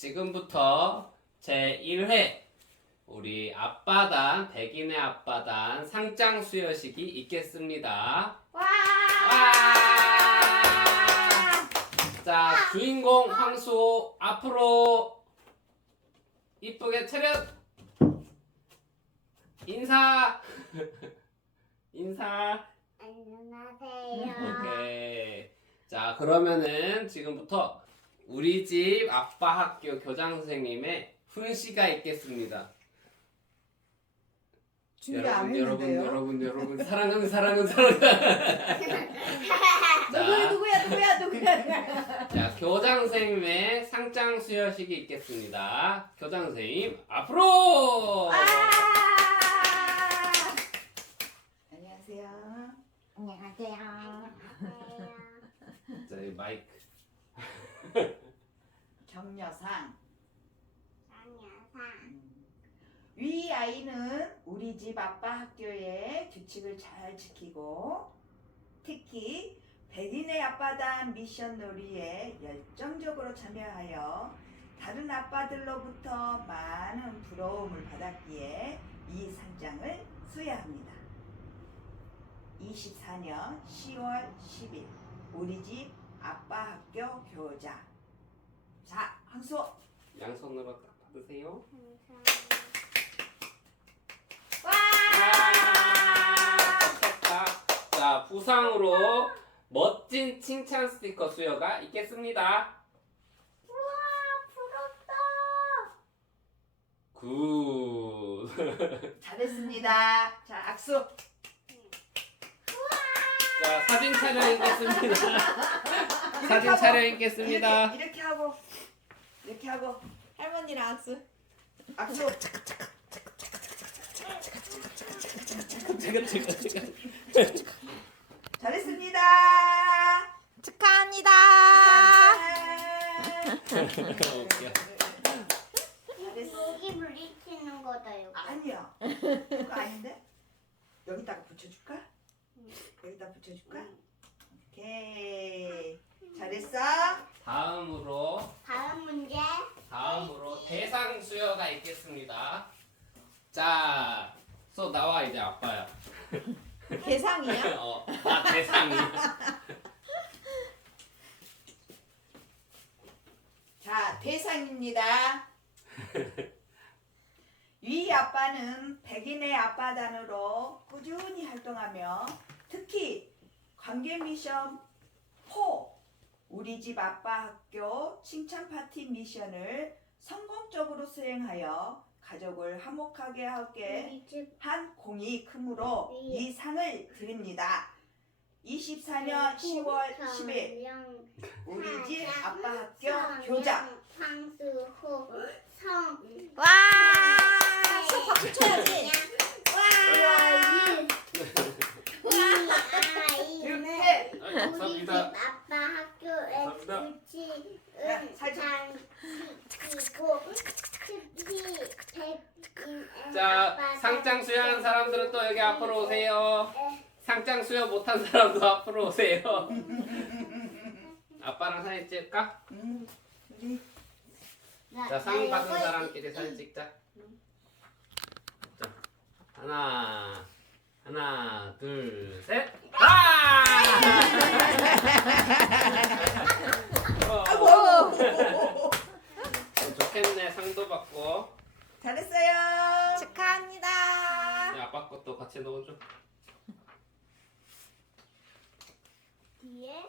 지금부터 제 1회 우리 앞바단 백인의 앞바단 상장 수여식이 있겠습니다. 와! 와! 자 주인공 황수 앞으로 이쁘게 차렷 인사 인사 안녕하세요. 오케이. 자, 그러면은 지금부터 우리 집 아빠 학교 교장 선생님의 훈시가 있겠습니다. 준비 안 여러분, 했는데요. 여러분, 여러분, 여러분, 사랑은 사랑은 사랑은. 누구야 자, 누구야 누구야 누구야. 자, 교장 선생님의 상장 수여식이 있겠습니다. 교장 선생님 앞으로. 아! 안녕하세요. 안녕하세요. 자, 이 마이크. 격려상. 안녕하세요. 위 아이는 우리 집 아빠 학교의 규칙을 잘 지키고 특히 백인의 아빠단 미션 놀이에 열정적으로 참여하여 다른 아빠들로부터 많은 부러움을 받았기에 이 상장을 수여합니다. 24년 10월 10일 우리 집 아빠 학교 교장 자 한수 양손으로 딱 받으세요. 와! 자, 부상으로 멋진 칭찬 스티커 수여가 있겠습니다. 우와, 부럽다. 굿. 잘했습니다. 자 악수. 자, 사진 촬영 있겠습니다. 사진 촬영 있겠습니다. 이렇게, 이렇게 하고 이렇게 하고 할머니랑 악수. 악수. 제가 제가 제가. 잘했습니다. 축하합니다. 웃겨. 잘했어. 여기 물리치는 거다, 이거. 아니야. 그거 아닌데? 여기다가 붙여줄까? 여기다 붙여줄까? 오케이. 잘했어. 다음으로 다음 문제. 다음으로 대상 수여가 있겠습니다. 자, 소 나와 이제 아빠야. 개상이야? 어, 아 대상이. 자, 대상입니다. 위 아빠는 백인의 아빠 단으로 꾸준히 활동하며 특히 관계 미션 4 우리 집 아빠 학교 칭찬 파티 미션을 성공적으로 수행하여 가족을 화목하게 하게 한 공이 크므로 이 상을 드립니다. 24년 10월 10일 우리 집 아빠 학교 교장 황수호 성 와! 아빠 백인의 자, 상장 수여한 사람들은 또 여기 앞으로 오세요. 상장 수여 못한 사람도 앞으로 오세요. 아빠랑 사진 찍을까? 자, 상 받은 사람끼리 사진 찍자. 자, 하나, 하나, 둘, 셋. 아! 아이고. 좋겠네. 상도 받고. 잘했어요. 축하합니다. 야, 아빠 것도 같이 넣어줘. 뒤에